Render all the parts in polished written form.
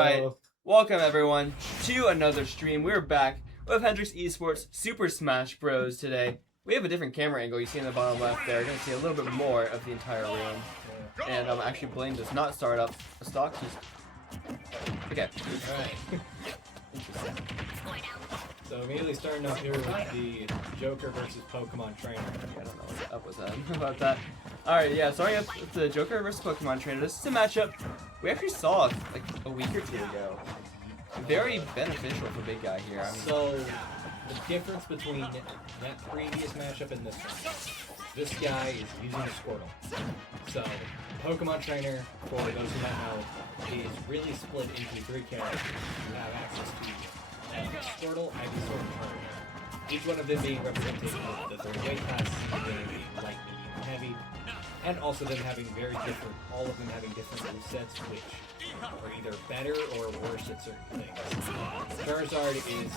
Alright, welcome everyone to another stream. We're back with Hendrix Esports Super Smash Bros. Today. We have a different camera angle. You see in the bottom left there. You're going to see a little bit more of the entire room. And actually Blaine does not start up a stock. Okay. Alright. So immediately starting off here with the Joker versus Pokemon Trainer. I don't know what's up with that. about that. Alright, yeah, starting up with the Joker versus Pokemon Trainer. This is a matchup we actually saw like a week or two ago. Very beneficial for big guy here. I mean, so the difference between that previous matchup and this one, this guy is using a Squirtle. So Pokemon Trainer, for those who don't know, is really split into three characters who have access to Squirtle, Ivysaur, and Charizard. Each one of them being represented with the third weight class, being light, medium, heavy, and also them having very different, all of them having different movesets, which are either better or worse at certain things. Charizard is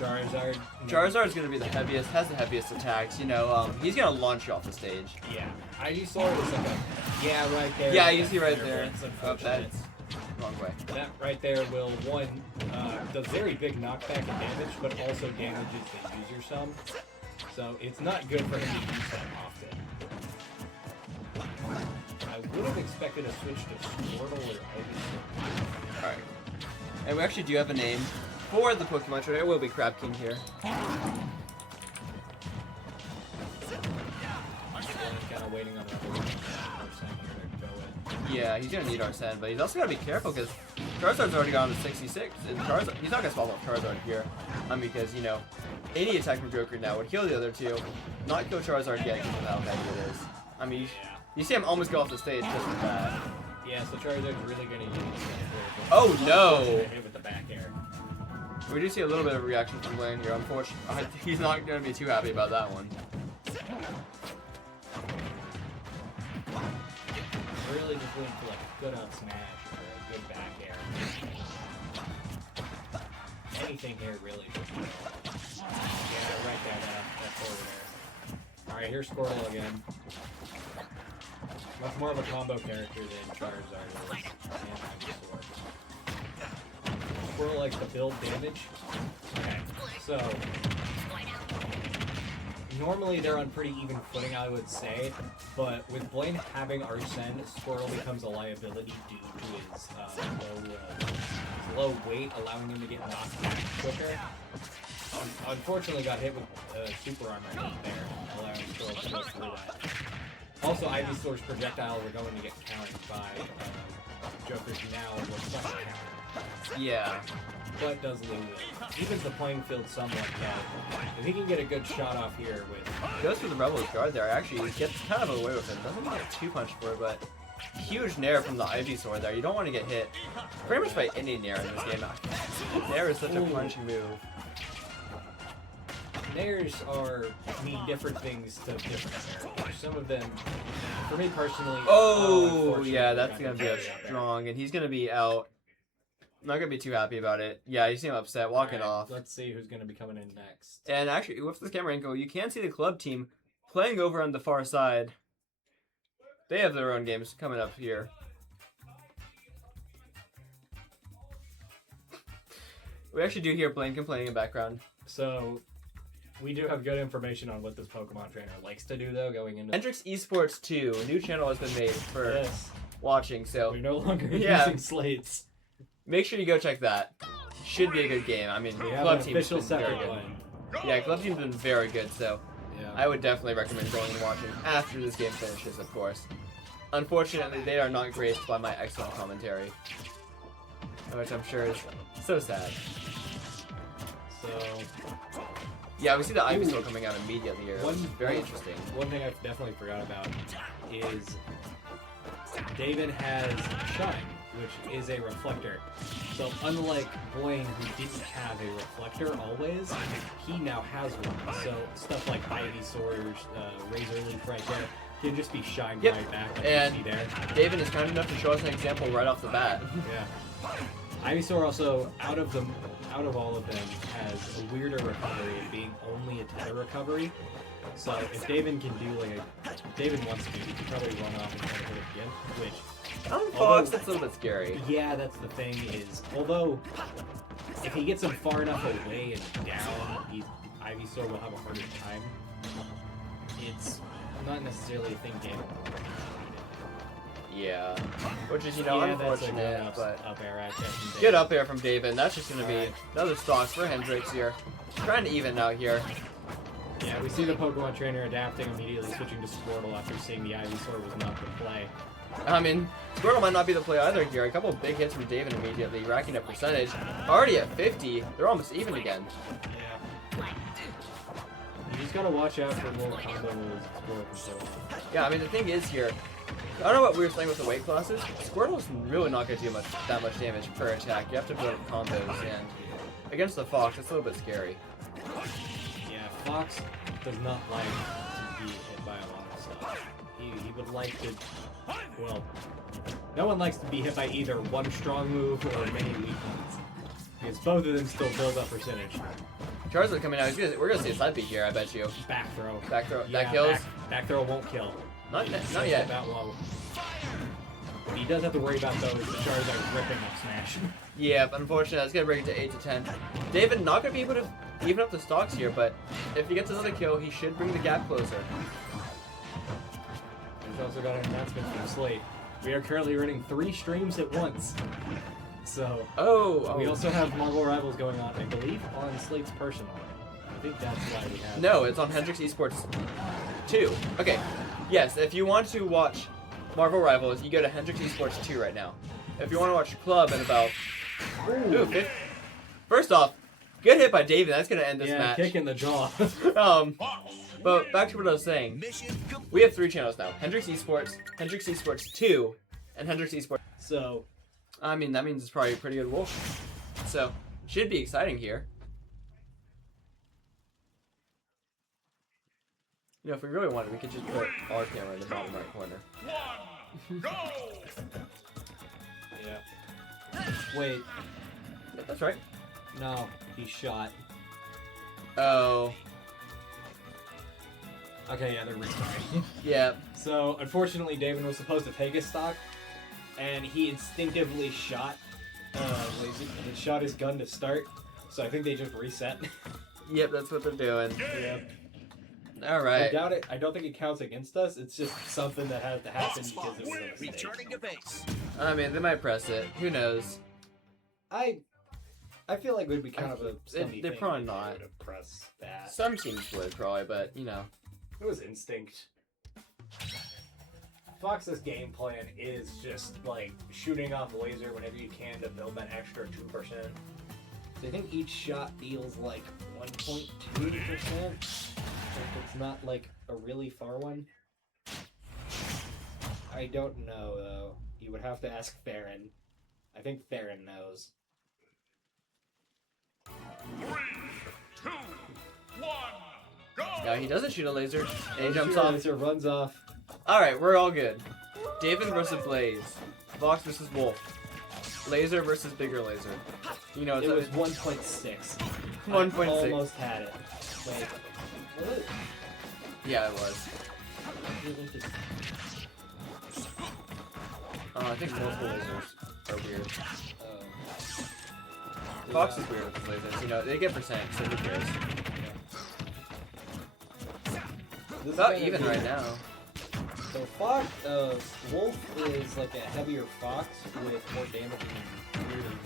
Charizard. Charizard is going to be the heaviest, has the heaviest attacks. You know, he's going to launch you off the stage. Yeah. Ivysaur is like a, yeah, right there. Yeah, you see right there. Oh, that's wrong way. That right there will, one, does very big knockback and damage, but also damages the user some. So it's not good for him to use that often. I would have expected a switch to Squirtle or Ivysaur. Alright. And we actually do have a name for the Pokemon Trainer. It will be Crab King here. Kind of waiting on another Arsene here to go in. Yeah, he's going to need Arsene, but he's also got to be careful because Charizard's already gone to 66. And Charizard, he's not going to swallow Charizard here. Because, you know, any attack from Joker now would kill the other two. Not kill Charizard yet because of how heavy it is. I mean, you see him almost go off the stage just with that. Yeah, so Charizard's really going to use that. Oh no! Hit with the back air. We do see a little bit of reaction from Blaine here. Unfortunately, he's not going to be too happy about that one. Really just waiting for like a good up smash or a good back air. Anything here really should be. Yeah, right there, that forward air. Alright, here's Squirtle again. Much more of a combo character than Charizard is, and Ivysaur. Squirtle likes to build damage. Okay, so normally they're on pretty even footing, I would say, but with Blaine having Arsene, Squirtle becomes a liability due to his low weight, allowing him to get knocked back quicker. Unfortunately got hit with super armor right there, allowing Squirtle to go through that. Also, Ivysaur's projectiles are going to get countered by Joker's now reflection counter. Yeah. But does lose it. Evens the playing field somewhat, if he can get a good shot off here with... Goes for the Rebel's guard there. Actually, he gets kind of away with it. Doesn't get too punched for it, but huge nair from the Ivysaur there. You don't want to get hit pretty much by any nair in this game. Nair is such a punching move. Nairs mean different things to different characters. Some of them, for me personally... Oh, yeah, that's going to be a strong, and he's going to be out. Not going to be too happy about it. Yeah, you see him upset, walking off. Let's see who's going to be coming in next. And actually, with this camera angle, you can see the club team playing over on the far side. They have their own games coming up here. We actually do hear Blaine complaining in the background. So, we do have good information on what this Pokemon Trainer likes to do, though, going into... Hendrix Esports 2, a new channel has been made for watching, so... We're no longer using slates. Make sure you go check that. Should be a good game. I mean, club team's been very good. Yeah, club team's been very good, so I would definitely recommend going and watching after this game finishes, of course. Unfortunately, they are not graced by my excellent commentary, which I'm sure is so sad. So... Yeah, we see the Ivysaur coming out immediately here. Very interesting. One thing I definitely forgot about is Davin has Shine, which is a reflector. So unlike Blaine, who didn't have a reflector always, he now has one. So stuff like Ivysaur's Razor Leaf right there can just be shined right back. Like and you see there. Davin is kind enough to show us an example right off the bat. Yeah. Ivysaur also, out of all of them, has a weirder recovery of being only a tether recovery. So if Davin can do like Davin wants to, he can probably run off and try to hit it again, which Fox, that's a little bit scary. Yeah, that's the thing is, although if he gets him far enough away and down, Ivysaur will have a harder time. It's not necessarily a thing Davin will work on. Yeah. Which is, unfortunate, but... Up air action from Good up air from Davin. That's just going to be another stock for Hendrix here. Trying to even out here. Yeah, we see the Pokemon trainer adapting, immediately switching to Squirtle after seeing the Ivysaur was not the play. I mean, Squirtle might not be the play either here. A couple of big hits from Davin immediately, racking up percentage. Already at 50. They're almost even again. Yeah. You just gotta watch out for more combo Squirtle control. Yeah, I mean, the thing is here, I don't know what we were saying with the weight classes. Squirtle's really not going to do that much damage per attack. You have to build combos, and against the Fox, it's a little bit scary. Yeah, Fox does not like to be hit by a lot of stuff. He would like to... Well, no one likes to be hit by either one strong move or many weak ones. Because both of them still build up percentage. Charizard coming out. We're going to see a side beat here, I bet you. Back throw. Back throw. Yeah, that kills? Back throw won't kill. Not yet. About low. But he does have to worry about those. The Charizard ripping up Smash. Yeah, but unfortunately, that's going to bring it to 8 to 10. Davin not going to be able to even up the stocks here, but if he gets another kill, he should bring the gap closer. We've also got an announcement from Slate. We are currently running 3 streams at once. So, we also have Marvel Rivals going on, I believe, on Slate's personal. I think that's why we have... No, it's on Hendrix Esports 2. Okay, yes, if you want to watch Marvel Rivals, you go to Hendrix Esports 2 right now. If you want to watch Club in about... Ooh, first off, good hit by Davin. That's going to end this match. Yeah, kick in the jaw. But back to what I was saying. We have 3 channels now. Hendrix Esports, Hendrix Esports 2, and Hendrix Esports. So... I mean, that means it's probably a pretty good wolf. So, should be exciting here. You know, if we really wanted, we could just put our camera in the bottom right corner. Yeah. Wait. Yeah, that's right. No, he shot. Oh. Okay, yeah, they're restarting. Yeah. So, unfortunately, Davin was supposed to take his stock, and he instinctively shot his gun to start. So I think they just reset. Yep, that's what they're doing. Yep. All right. I doubt it. I don't think it counts against us. It's just something that had to happen because it was a mistake. Returning to base. I mean, they might press it. Who knows? I feel like it would be kind of a scummy they're thing probably if they not. were to press that. Some teams would probably, but you know. It was instinct. Fox's game plan is just like shooting off laser whenever you can to build that extra 2%. So I think each shot deals like 1.2%. If it's not like a really far one. I don't know though. You would have to ask Theron. I think Theron knows. 3, 2, 1, go! No, he doesn't shoot a laser. And he jumps Sure, off. laser runs off. Alright, we're all good. Davin versus Blaze. Fox versus Wolf. Laser versus bigger laser. You know, It was 1.6. 1.6. I almost had it. Wait, was it? Yeah, it was. I think multiple lasers are weird. Fox is weird with his lasers. You know, they get percent, so who cares? It's about even right now. So Wolf is like a heavier fox with more damaging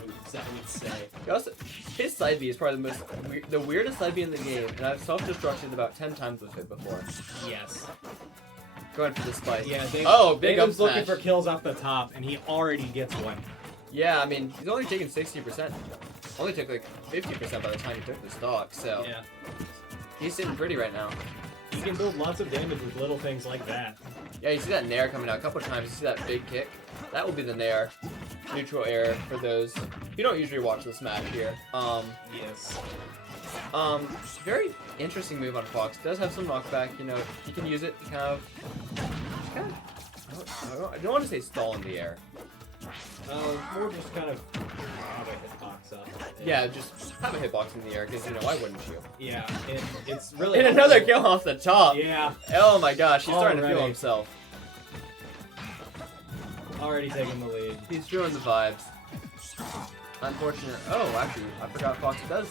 moves, I would say. Also, his side B is probably the weirdest side B in the game, and I've self-destructed about 10 times with it before. Yes. Going for the spike. Yeah, big up David's looking for kills off the top, and he already gets one. Yeah, I mean, he's only taking 60%. Only took like 50% by the time he took the stock, so yeah. He's sitting pretty right now. He can build lots of damage with little things like that. Yeah, you see that Nair coming out a couple of times. You see that big kick? That will be the Nair. Neutral air for those who don't usually watch the Smash here. Yes. Very interesting move on Fox. Does have some knockback, you know, you can use it to kind of I don't want to say stall in the air. More just kind of have a hitbox up. Yeah, just have a hitbox in the air, because, you know, why wouldn't you? Yeah, it's really... And another kill off the top! Yeah. Oh my gosh, he's starting to feel himself. Already taking the lead. He's feeling the vibes. Unfortunate. Oh, actually, I forgot Fox does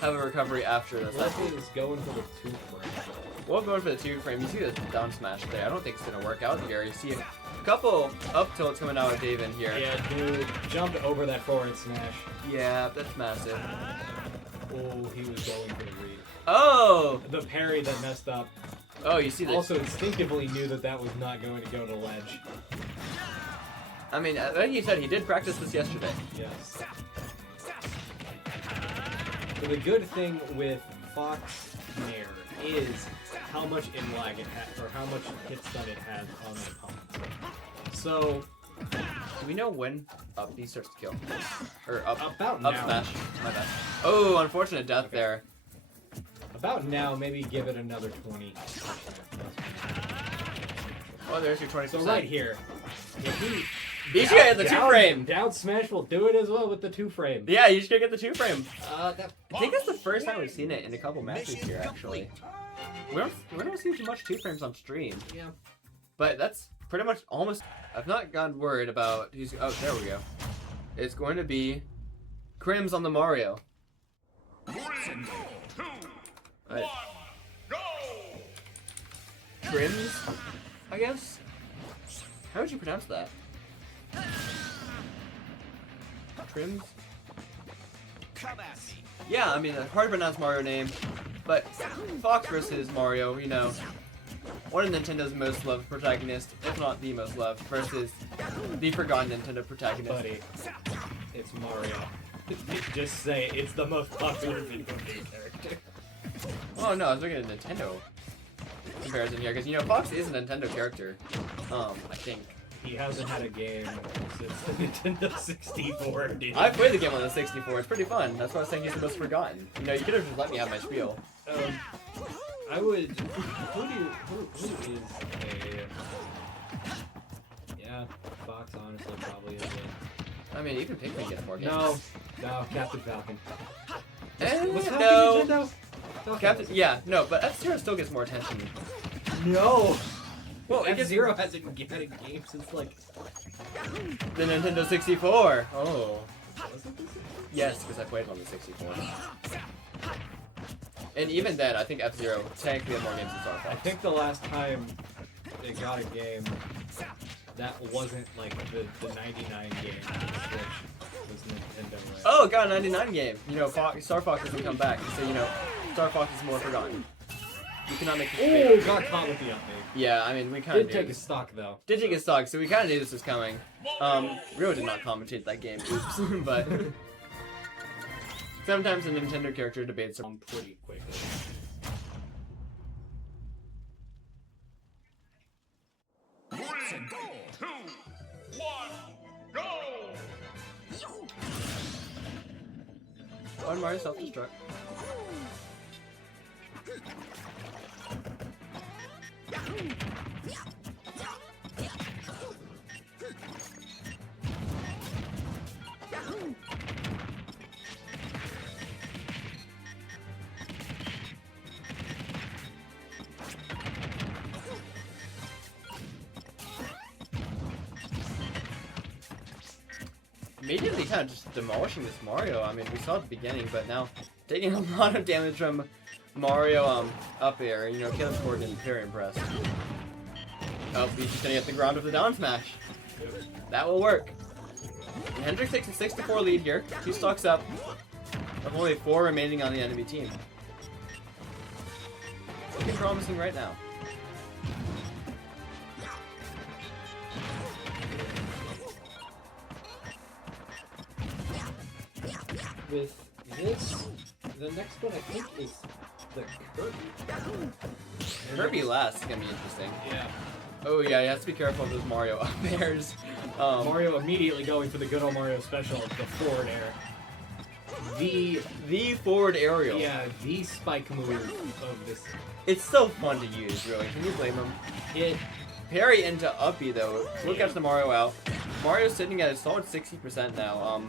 have a recovery after this. Waffle is going for the 2-frame. Well, going for the 2-frame. You see the down smash there. I don't think it's going to work out here. You see a couple up tilts coming out of Davin here. Yeah, dude jumped over that forward smash. Yeah, that's massive. Oh, he was going for the read. Oh! The parry that messed up. Oh, you see that. Also instinctively knew that that was not going to go to ledge. I mean, like he said, he did practice this yesterday. Yes. But the good thing with Fox Nair is how much in lag it has, or how much hit stun it has on the opponent. So, do we know when up B starts to kill? Or up about up now. smash? My bad. Oh, unfortunate death there. About now, maybe give it another 20. Oh, there's your 20%. So right here, if he He's gonna get the 2-frame. Down smash will do it as well with the 2-frame. Yeah, he's gonna get the 2-frame. I I think that's the first time we've seen it in a couple matches here, actually. We don't see too much 2-frames on stream. Yeah. But that's pretty much almost... I've not gotten word about who's... Oh, there we go. It's going to be Crims on the Mario. 3, 2, Right. 1, go! Crims, I guess? How would you pronounce that? Crims? Come at me. Yeah, I mean, a hard to pronounce Mario name, but Fox versus Mario, you know, one of Nintendo's most loved protagonists, if not the most loved, versus the forgotten Nintendo protagonist. Buddy, it's Mario. Just say it's the most popular video game character. Oh no, I was looking at a Nintendo comparison here, because, you know, Fox is a Nintendo character, I think. He hasn't had a game since the Nintendo 64, dude. I played the game on the 64, it's pretty fun, that's why I was saying he's the most forgotten. You know, you could have just let me have my spiel. I would... Who is a... Yeah, Fox honestly probably is a... I mean, even Pikmin gets more games. No, Captain Falcon. No. Was Falcon Nintendo? Captain, yeah, no, but F-Zero still gets more attention. No! Well, it gets F-Zero hasn't had a game since, like... the Nintendo 64. Oh. Was it this? Yes, because I played on the 64. And even then, I think F-Zero technically had more games than Star Fox. I think the last time they got a game that wasn't, like, the 99 game on the Switch was Nintendo, right? Oh, got a 99 game. You know, Star Fox doesn't come back, so, you know, Star Fox is more forgotten. You cannot make this Oh, got caught with the update. Yeah, I mean, we kind of Did take a stock, though. Did take a stock, so we kind of knew this was coming. Rio did not commentate that game, oops, but... Sometimes the Nintendo character debates are Pretty quickly. Three, 2, 1, go! on Mario self-destruct. Immediately kind of just demolishing this Mario. I mean, we saw at the beginning, but now taking a lot of damage from Mario up air. You know, Caleb's coordinated, very impressed. Oh, he's just gonna get the ground with the down smash. That will work. And Hendrix takes a 6-4 lead here. 2 stocks up. With only 4 remaining on the enemy team. Looking promising right now. With this, the next one I think is the Kirby. Kirby last is gonna be interesting. Yeah. Oh yeah, you have to be careful of those Mario up airs. Mario immediately going for the good old Mario special, the forward air. The forward aerial. Yeah, the spike move of this. It's so fun to use, really. Can you blame him? It. Parry into up B though. Look at the Mario out. Mario's sitting at a solid 60% now.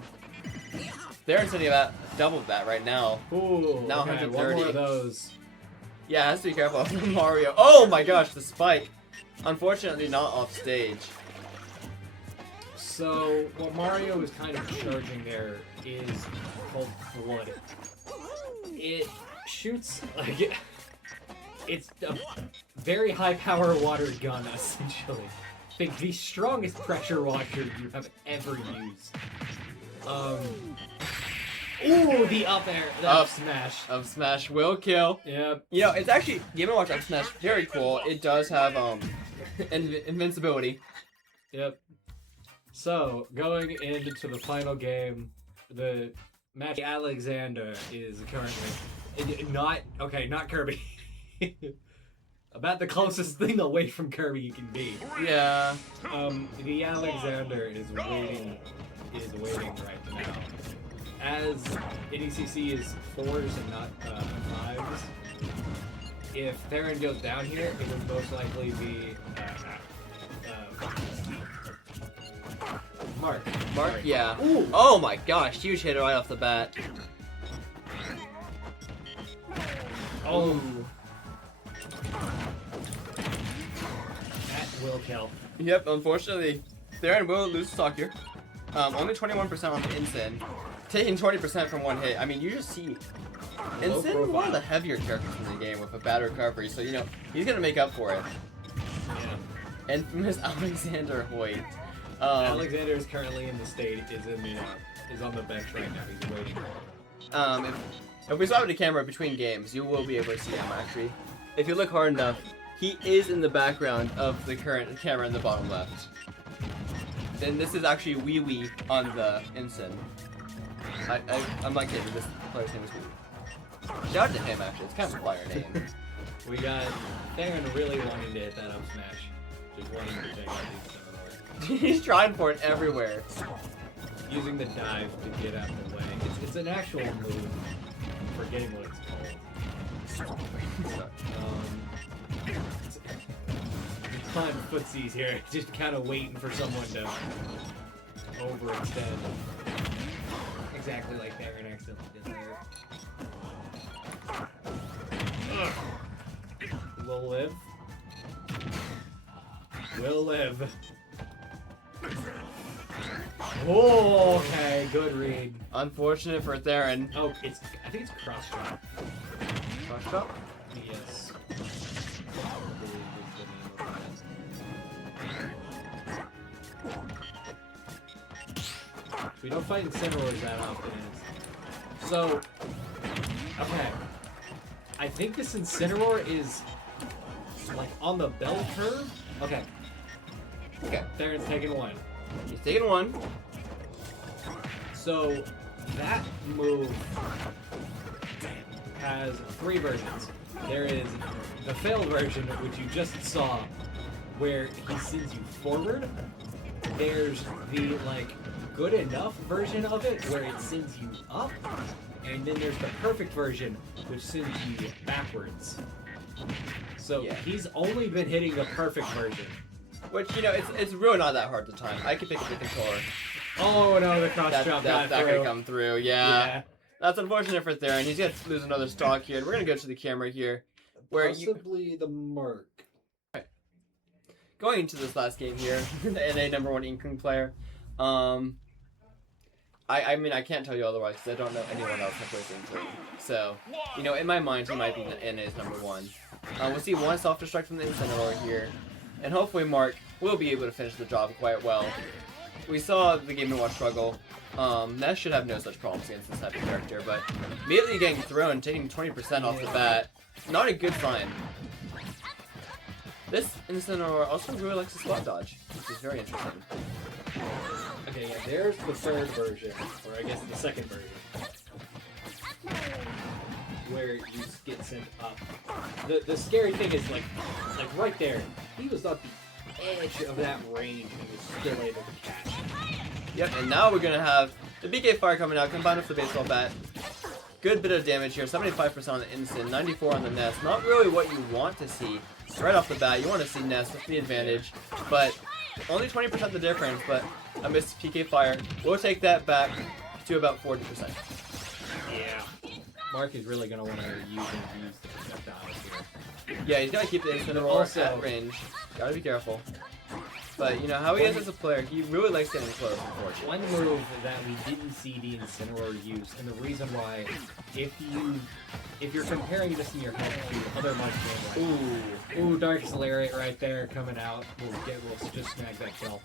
They're sitting about double that right now. Ooh, Now okay, 130. one more of those. Yeah, has to be careful of Mario. Oh my gosh, the spike. Unfortunately not off stage. So, what Mario is kind of charging there is called Blood. It shoots, like, it's a very high power water gun, essentially. I think the strongest pressure washer you have ever used. Ooh, the up air, the up smash. Up smash will kill. Yep. You know, it's actually, Game & Watch up smash, very cool. It does have, invincibility. Yep. So, going into the final game, the match Alexander is currently not Kirby. About the closest thing away from Kirby you can be. Yeah. The Alexander is waiting right now. As NECC is 4s and not 5s, if Theron goes down here, it would most likely be Mark. Mark, yeah. Ooh. Oh my gosh, huge hit right off the bat. Oh. That will kill. Yep, unfortunately, Theron will lose stock here. Only 21% on the Ensign. Taking 20% from one hit. I mean, you just see Ensign, one of the heavier characters in the game with a bad recovery, so, you know, he's going to make up for it. Yeah. Infamous Alexander Hoyt. Alexander is currently in the state, is on the bench right now. He's waiting. If we swap the camera between games, you will be able to see him, actually. If you look hard enough, he is in the background of the current camera in the bottom left. Then this is actually Wee Wee on the Ensign. I'm not kidding, this player's name is Wee Wee. Shout out to him, actually, it's kind of a flyer name. We got Theron really wanting to hit that up smash. Just wanting to take out these He's trying for it everywhere. Using the dive to get out of the way. It's an actual move. Forgetting what it's called. Playing footsies here, just kind of waiting for someone to overextend. Exactly like Theron accidentally did there. Will live. Will live. Oh, okay, good read. Unfortunate for Theron. Oh, I think it's cross drop. Cross drop? Yes. We don't fight Incineroars that often. So, okay. I think this Incineroar is like on the bell curve. Okay. Okay. Theron's taking one. He's taking one. So, that move has 3 versions. There is the failed version, which you just saw, where he sends you forward. There's the, like, good enough version of it, where it sends you up. And then there's the perfect version, which sends you backwards. So, yeah. He's only been hitting the perfect version. Which, you know, it's really not that hard to time. I can pick up the controller. Oh no, the cross drop That's not gonna come through, yeah. That's unfortunate for Theron. He's gonna lose another stock here. And we're gonna go to the camera here. Where possibly the mark. Right. Going into this last game here, the NA #1 Inkling player. I mean, I can't tell you otherwise because I don't know anyone else that plays Inkling. So, you know, in my mind, he might be the NA's #1. We'll see one self-destruct from the Incineroar here. And hopefully Mark will be able to finish the job quite well. We saw the Game & Watch struggle. Ness should have no such problems against this type of character, but immediately getting thrown, taking 20% off the bat, not a good sign. This Incineroar also really likes to spot dodge, which is very interesting. Okay, yeah, there's the third version, or I guess the second version, where you get sent up. The scary thing is, like right there, he was on the edge of that range and was still able to catch. Yep, and now we're gonna have the BK Fire coming out, combined with the baseball bat. Good bit of damage here, 75% on the Ensign, 94 on the Ness. Not really what you want to see right off the bat. You want to see Ness with the advantage, but only 20% the difference, but a missed PK Fire. We'll take that back to about 40%. Yeah. Mark is really going to want to use the projectiles here. Yeah, he's got to keep the Incineroar at range. Gotta be careful. But, you know, how he is as a player, he really likes getting close, unfortunately. One move that we didn't see the Incineroar use, and the reason why, if you're comparing this in your head to other Mark games, ooh, Darkest Lariat right there coming out. We'll just snag that kill.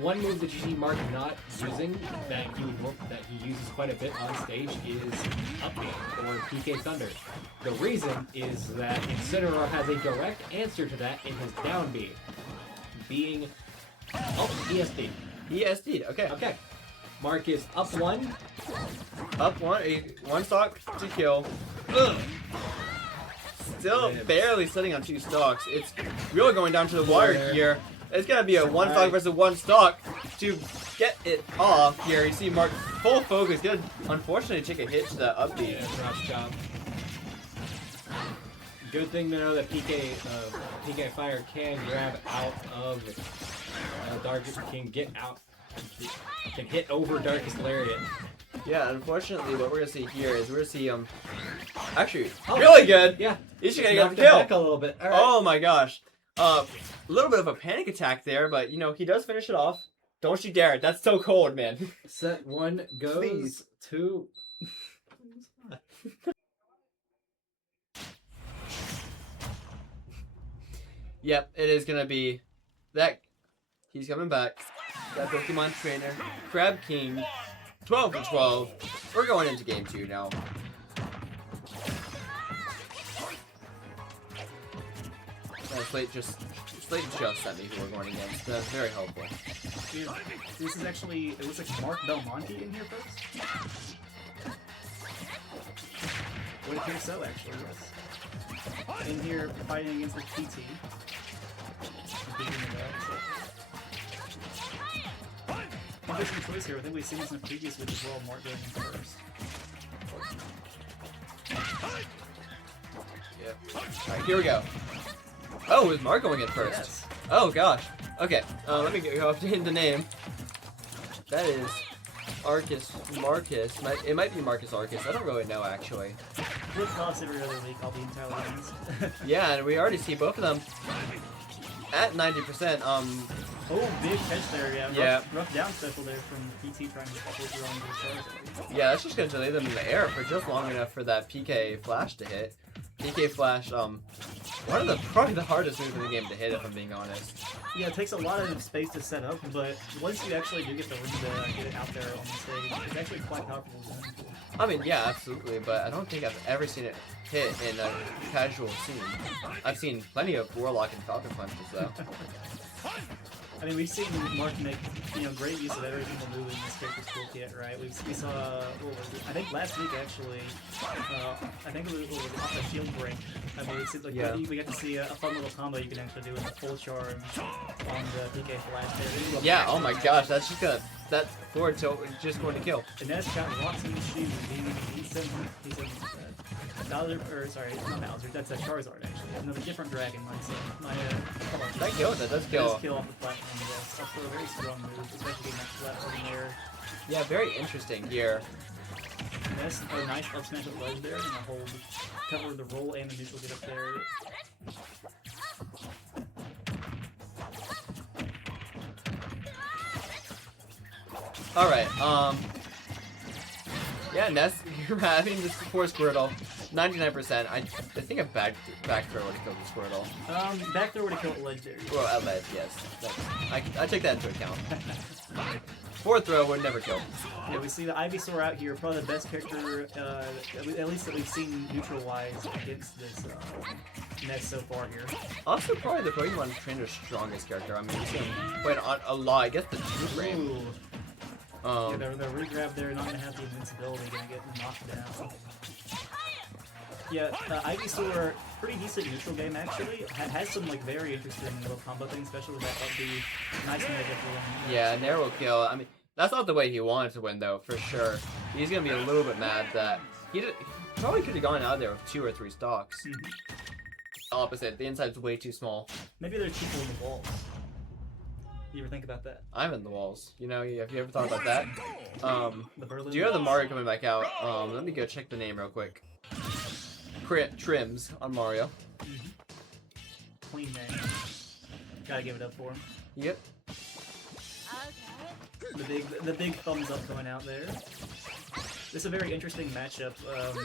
One move that you see Mark not using that he uses quite a bit on stage is up B or PK Thunder. The reason is that Incineroar has a direct answer to that in his down B, being ESD. ESD, okay. Okay. Mark is up 1. Up 1, one stock to kill. Ugh. Still barely sitting on 2 stocks. It's really going down to the wire here. It's gonna be a 1 stock versus 1 stock to get it off here. You see Mark full focus, gonna unfortunately take a hit to the up B. Rough job. Good thing to know that PK Fire can grab out of Darkest, can hit over Darkest Lariat. Yeah, unfortunately, what we're gonna see here is we're gonna see actually really good. Yeah, he's gonna get a kill. Back a little bit. All right. Oh my gosh. A little bit of a panic attack there, but you know, he does finish it off. Don't you dare. That's so cold, man. Set 1 goes Please. to... Yep, it is going to be that. He's coming back. That Pokemon trainer. Crab King. 12 to 12. We're going into game 2 now. Slate just sent me who we're going against. That's very helpful. Dude, this is actually, it looks like Mark Belmonte in here first. Would appear so, actually, yes. In here fighting against the PT. Interesting choice here. I think we've seen this in the previous week as well. Mark going in first. Yep. Alright, here we go. Oh, is Mark going in first? Yes. Oh gosh. Okay, let me go up to the name. That is ArcusMarkus. It might be Marcus Arcus. I don't really know actually. Flip flops every other week, I'll be entirely honest. Yeah, and we already see both of them at 90%. Oh, big catch there, yeah. Yeah. Rough down special there from PT trying to follow through on the stars. Yeah, that's just gonna delay them in the air for just long enough for that PK flash to hit. PK flash, probably the hardest move in the game to hit, if I'm being honest. Yeah, it takes a lot of space to set up, but once you actually do get the room to get it out there on the stage, it's actually quite powerful. I mean, yeah, absolutely, but I don't think I've ever seen it hit in a casual scene. I've seen plenty of Warlock and Falcon punches, though. I mean, we've seen Mark make, great use of every single move in this character's toolkit, right? We saw, what was it? I think last week, actually, I think it was off the shield break. I mean, it seems like we got to see a fun little combo you can actually do with a full charm on the PK flash there. Yeah, oh my gosh, that's just gonna, that forward tilt is just going to kill. And that's got rocks in his shoes. He said Bowser, or sorry, not Bowser, that's a Charizard actually. Another different dragon, That kills, that does kill. That does kill off the platform, yes. That's a very strong move, especially getting that platform in there. Yeah, very interesting here. And that's a nice up smash at ledge there, and a hold, cover the roll and the neutral get up there. Alright, yeah, Ness, you're having this poor Squirtle. 99%. I think a back throw would have killed the Squirtle. Back throw would have killed ledge there. Well, at ledge, yes. I take that into account. Forward throw would never kill. Yeah, we see the Ivysaur out here, probably the best character, at least that we've seen neutral-wise against this Ness so far here. Also, probably the Pokemon Trainer's strongest character. I mean, we've seen him playing a lot. I guess the 2-frame. Yeah, the regrab there, not going to have the invincibility, going to get knocked down. Yeah, Ivysaur, pretty decent neutral game actually. Has some very interesting little combo things, especially with that LB. Nice mega for him. Yeah, narrow kill. I mean, that's not the way he wanted to win though, for sure. He's going to be a little bit mad that he probably could have gone out there with 2 or 3 stocks. Opposite, the inside's way too small. Maybe they're cheaper in the walls. You ever think about that? I'm in the walls. You know, have you ever thought about that? Do you have the Mario coming back out? Let me go check the name real quick. Trims on Mario. Clean name. Gotta give it up for him. Yep. The big thumbs up going out there. This is a very interesting matchup.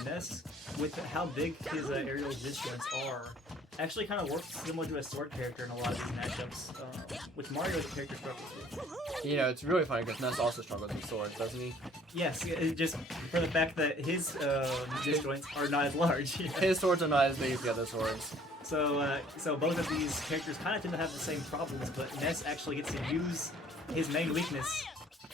Ness, with how big his aerial disjoints are, actually kind of works similar to a sword character in a lot of these matchups, which Mario as a character struggles with. You know, it's really funny because Ness also struggles with swords, doesn't he? Yes, just for the fact that his disjoints are not as large. His swords are not as big as the other swords. So both of these characters kind of tend to have the same problems, but Ness actually gets to use his main weakness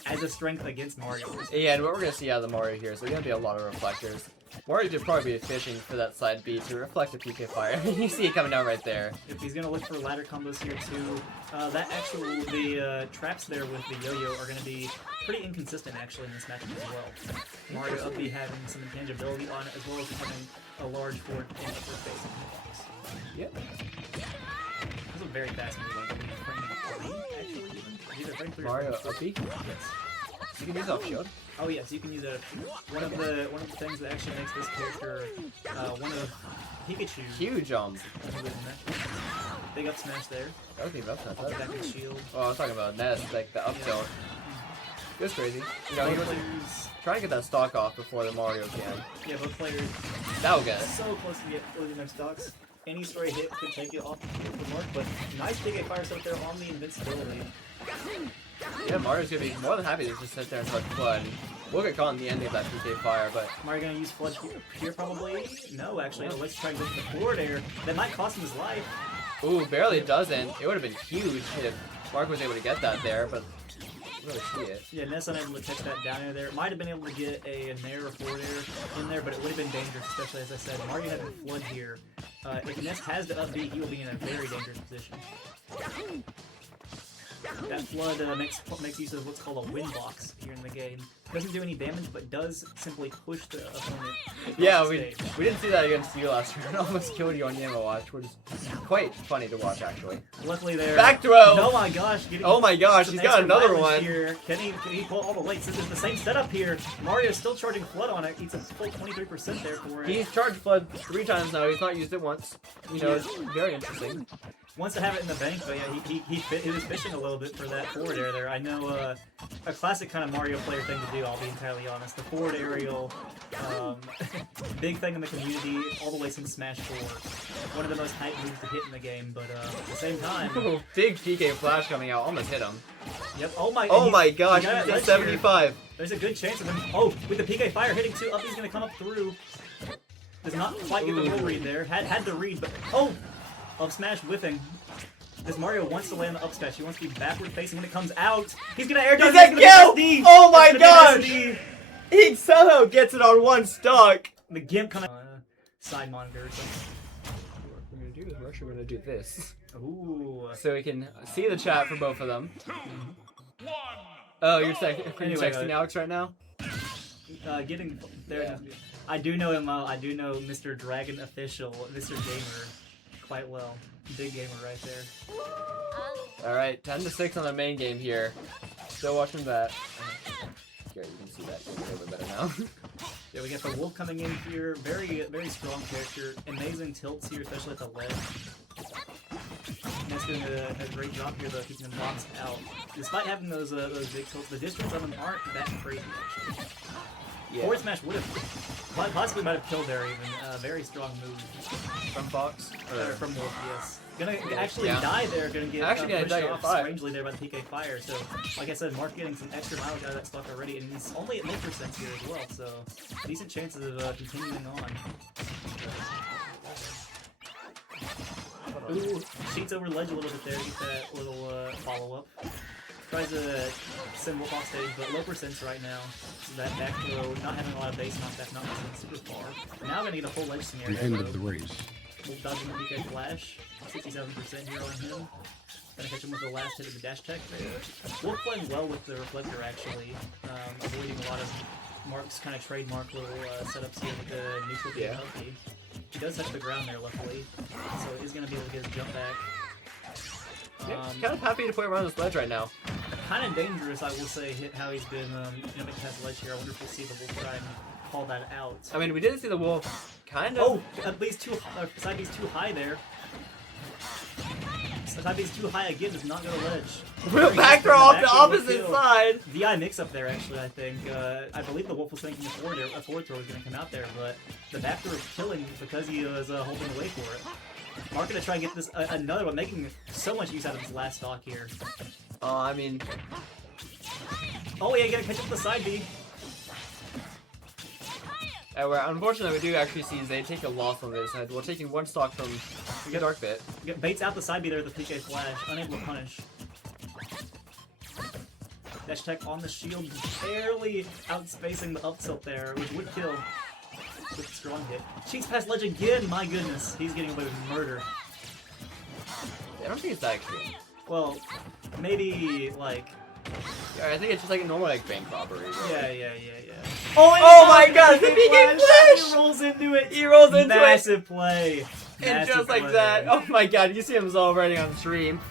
as a strength against Mario. Yeah, and what we're going to see out of the Mario here is there's going to be a lot of reflectors. Mario should probably be fishing for that side B to reflect the PK fire. You see it coming down right there. If he's going to look for ladder combos here too, the traps there with the yo-yo are going to be pretty inconsistent actually in this matchup as well. Mario up B having some intangibility on it as well as having a large forward and upward facing hitbox. Yep. This is a very fast move, I believe. Frame 3, actually, even. Either frame 3 or Mario frame up B? 4. Yes. You can use off shield. Oh yes, you can use it. One of the things that actually makes this character one of Pikachu. Huge Big up smash there. I don't think that's not that. Back in shield. Oh, I was talking about Ness, like the up tilt. It was crazy. You know, he was trying to get that stock off before the Mario can. Yeah, both players. That will get it. So close to get losing their stocks. Any stray hit could take it off the mark, but nice big fire set there on the invincibility. Yeah, Mario's gonna be more than happy to just sit there and start Flood. We'll get caught in the ending of that PK fire, but Mario gonna use Flood here probably? No, actually. Let's try and go for the forward air. That might cost him his life. ooh, barely doesn't. It would have been huge if Mark was able to get that there, but really see it. Yeah, Ness unable to catch that down air there. Might have been able to get a nair or forward air in there, but it would have been dangerous, especially as I said. Mario having Flood here. If Ness has the up B, he will be in a very dangerous position. That Flood makes use of what's called a win box here in the game. Doesn't do any damage, but does simply push the opponent across Yeah, the we stage. didn't see that against you last year. It almost killed you on Yama Watch, which is quite funny to watch, actually. Luckily there. Back throw! Oh my gosh. Oh my gosh, some he's got extra another mileage one. Here. Can he pull all the way? Since it's the same setup here, Mario's still charging Flood on it. He's a full 23% there for it. He's charged Flood 3 times now. He's not used it once. You know, it's very interesting. Wants to have it in the bank, but yeah, he was fishing a little bit for that forward air there. I know a classic kind of Mario player thing to do, I'll be entirely honest. The forward aerial, big thing in the community, all the way since Smash 4. One of the most hype moves to hit in the game, but at the same time... Ooh, big PK flash coming out, almost hit him. Yep, oh my gosh, he's at 75. There's a good chance of him... Oh, with the PK fire hitting 2 up, he's going to come up through. Does not quite get the full read there. Had the read, but... Oh! Up smash whiffing. This Mario wants to land the up smash. He wants to be backward facing when it comes out. He's gonna air dodge. He's at kill! Oh my gosh! He somehow gets it on one stock. The gimp coming side monitor or something. What we're gonna do is we're actually gonna do this. Ooh. So we can see the chat for both of them. 2, 1. Oh, you're texting Anyway, Alex right now? Getting there. Yeah. I do know him. I do know Mr. Dragon Official, Mr. Gamer, quite well. Big gamer right there. Alright, 10-6 on the main game here. Still watching that. Here, you can see that a little bit better now. Yeah, we got the Wolf coming in here. Very, very strong character. Amazing tilts here, especially at the ledge. That's doing a great job here, though, keeping them boxed out. Despite having those big tilts, the distance on them aren't that crazy, actually. Yeah. Forward smash would have possibly might have killed there even. Very strong move. From Fox? Or from Wolf, yes. Gonna actually die there. Gonna get gonna pushed die off at 5. strangely there by the PK fire. So, like I said, Mark getting some extra mileage out of that stock already, and he's only at 8% here as well. So, decent chances of continuing on. Ooh, cheats over ledge a little bit there. Get that little follow up. Tries to send Wolf off stage, but low percents right now. So that back throw, not having a lot of base knockback, not moving super far. Now gonna get a full ledge scenario. The end of the race. Wolf dodging the PK flash. 67% here on him. Gonna catch him with the last hit of the dash tech there. Wolf playing well with the reflector actually. Avoiding a lot of Mark's kind of trademark little setups here with the neutral being healthy. He does touch the ground there luckily, so he's gonna be able to get his jump back. Yeah, kind of happy to play around this ledge right now. Kind of dangerous, I will say, how he's been jumping past the ledge here. I wonder if we'll see the Wolf try and call that out. I mean, we didn't see the Wolf kind of. Oh, at least side B's too high there. Side B's too high again, does not go to ledge. We'll back throw off the opposite side. VI mix up there, actually, I think. I believe the Waffle was thinking a forward throw was going to come out there, but the back throw was killing because he was holding away for it. Mark going to try and get this another one, making so much use out of his last stock here. I mean... Oh yeah, going to catch up the side B. Unfortunately, we do actually see they take a loss on this side. We're taking one stock from the Dark Bit. Baits out the side B there with the PK Flash, unable to punish. Dash tech on the shield, barely outspacing the up tilt there, which would kill with a strong hit. Cheeks past ledge again, my goodness. He's getting away with murder. I don't think it's that extreme. Well, maybe like... Yeah, I think it's just like a normal like bank robbery. Right? Yeah. Oh my god, the PK Flash! He rolls into it! He rolls into Massive play. And just like that, oh my god, you see him already on stream.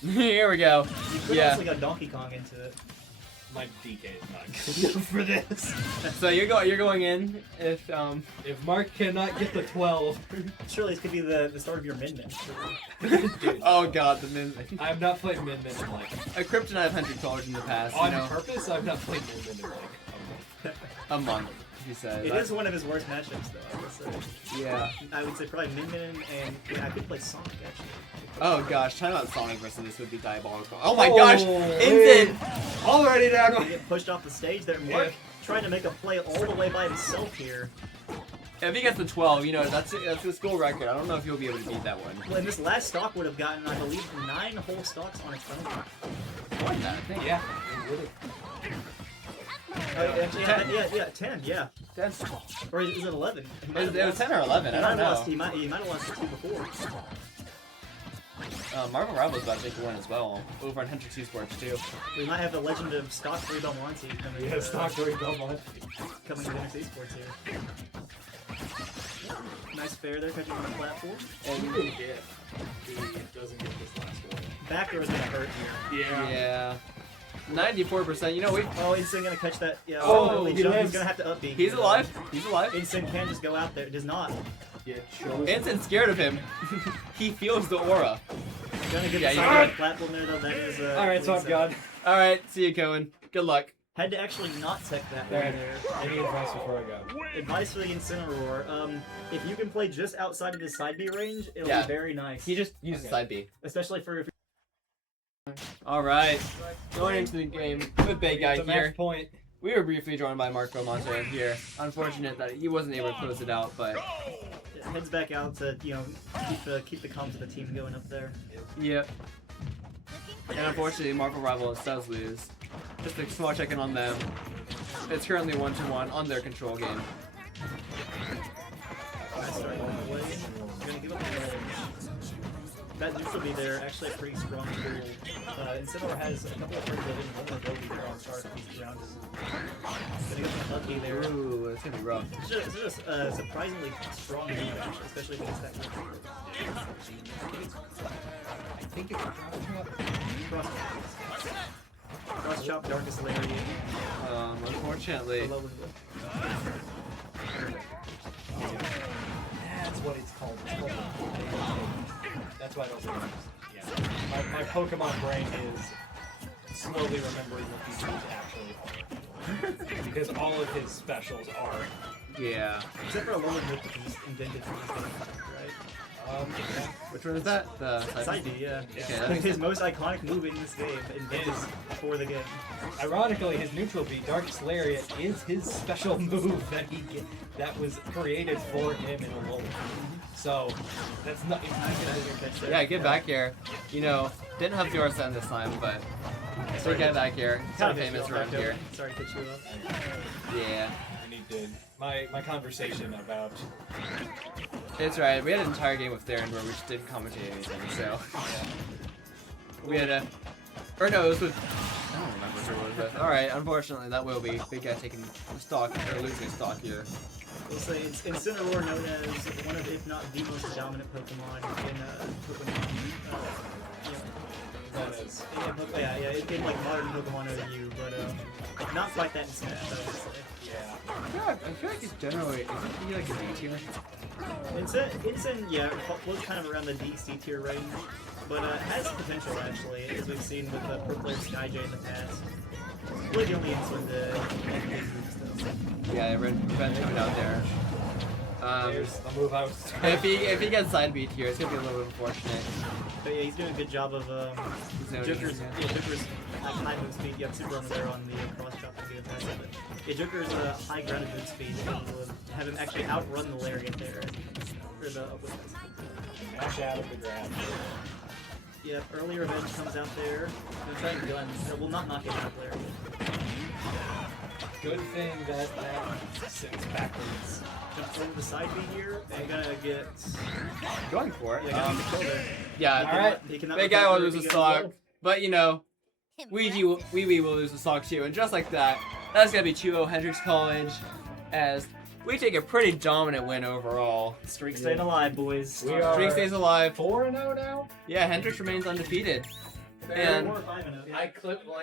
Here we go. You could also got Donkey Kong into it. My DK is not good enough for this. So you're going in if Mark cannot get the 12. Surely this could be the start of your min-min. Oh god, the min. I have not played min-min in like a Kryptonite of $100 in the past. On purpose, I've not played min-min in like a month. He says. It is one of his worst matchups, though. I would say. Yeah. I would say probably min-min, and I could play Sonic actually. Oh gosh, talking about Sonic versus this would be diabolical. Oh my gosh, Instant! Already down. Get pushed off the stage there. Mark trying to make a play all the way by himself here. If he gets the 12, you know, that's a school record. I don't know if he'll be able to beat that one. Well, and this last stock would have gotten, I believe, 9 whole stocks on its own. More than that, I think. Yeah, it would have. Yeah, 10, yeah. 10. Or is it 11? It was 10 or 11, I don't know. He might have lost 2 before. Marvel Rival's about to take one as well, over on Hendrix Esports too. We might have the legend of Stock 3 Belmonte coming. Yeah, Stock 3 Belmonte. Coming to Hendrix Esports here. Nice fair there, catching on the platform. And he doesn't get this last one. Back row is going to hurt here. Yeah. 94%, you know, Oh, Instant going to catch that. Yeah, oh, he's going to have to up B. He's alive. He's alive. Instant can just go out there. It does not. Yeah, sure. Instant scared of him. He feels the aura. Gonna get the side of the platform there, though. That is alright, so I'm gone. Alright, see you, Cohen. Good luck. Had to actually not tech that one there. Any advice before I go? Advice for the Incineroar. If you can play just outside of his side B range, it'll be very nice. He just uses side B. Especially for if Alright. Going into the game with Big Guy here. Match point. We were briefly joined by Mark Belmonte here. Unfortunate that he wasn't able to close it out, but heads back out to, you know, keep the comms of the team going up there. Yep. And unfortunately, Marvel Rivals does lose. Just a small check-in on them. It's currently 1-1 on their control game. That neutral be there, actually a pretty strong tool. Incineroar has a couple of turns of vulnerability there on start of these rounds. Gonna get the lucky there. Ooh, it's gonna be rough. It's just surprisingly strong move, actually, especially against that kind of I think it's Cross chop, Darkest Lariat. Unfortunately. That's what it's called. That's why I don't say it. Yeah. My Pokemon brain is slowly remembering what these moves actually are. Because all of his specials are. Yeah. Except for a Alolan Whip that he's invented for this game, right? Yeah. Which one is that? The Side B, yeah. Okay, his most iconic move in this game, invented for the game. Ironically, his neutral B, Darkest Lariat, is his special move that was created for him in Alolan. So, that's not... Yeah, get back here. You know, didn't have your send this time, but still get back here. It's so famous around here. Sorry to catch you up. Yeah. We need to... My conversation about... It's right. We had an entire game with Theron where we just didn't commentate anything, so... We had a... Or no, it was with... I don't remember who it was with. Alright, unfortunately, that will be Big Guy taking stock, or losing stock here. We'll say it's Incineroar, known as one of, if not the most dominant Pokemon in Pokemon. that is. Yeah, in like modern Pokemon OU, but not quite that in Smash, I would say. Yeah. I feel like it's generally, isn't he like a D tier? Insane, yeah, was kind of around the DC tier range, but has potential actually, as we've seen with Purple Sky J in the past. Really the only Insane Yeah, Revenge coming out there. There's the move I was If he gets side B tier, it's gonna be a little bit unfortunate. But yeah, he's doing a good job of Joker's high move speed. You have super on there on the cross chop to get past it. Yeah, Joker's high grounded move speed will have him actually outrun the Lariat there. Or the up with Mash out of the grab. Yeah, early Revenge comes out there. Gonna try and gun. That will not knock him out there. Good thing that sits backwards. Jumps over the side B here, and gonna get... Going for it. Yeah, kill there. Yeah, Alright. He cannot big guy will recover, lose he a goes stock, low. but you know, Wee Wee will lose a stock too, and just like that, that's gonna be 2-0 Hendrix College, as we take a pretty dominant win overall. Streak staying alive, boys. We are Streak stays alive. 4-0 now? Yeah, Hendrix remains undefeated. And Or 5-0, yeah. I clipped Blaine.